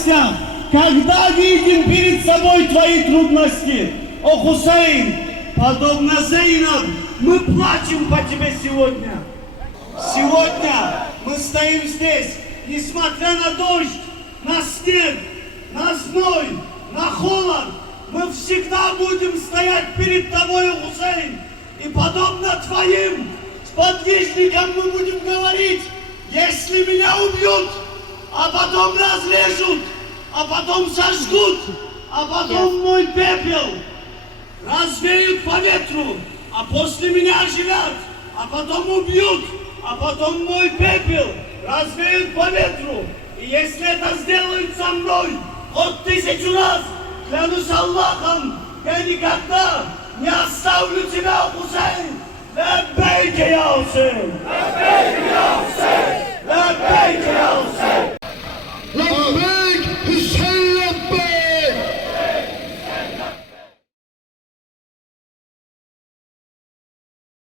радостях, когда видим перед собой твои трудности. О, Хусейн, подобно Зейнаб, мы плачем по тебе сегодня. Сегодня мы стоим здесь, несмотря на дождь, на снег, на зной, на холод. Мы всегда будем стоять перед тобой, Хусейн. И подобно твоим сподвижникам мы будем говорить: если меня убьют, а потом разрежут, а потом сожгут, а потом мой пепел развеют по ветру, а после меня оживят, а потом убьют, а потом мой пепел развеют по ветру. И если это сделают со мной хоть 1000 раз, клянусь Аллахом, я никогда не оставлю тебя, Хусейн. Лаббейк, я Хусейн.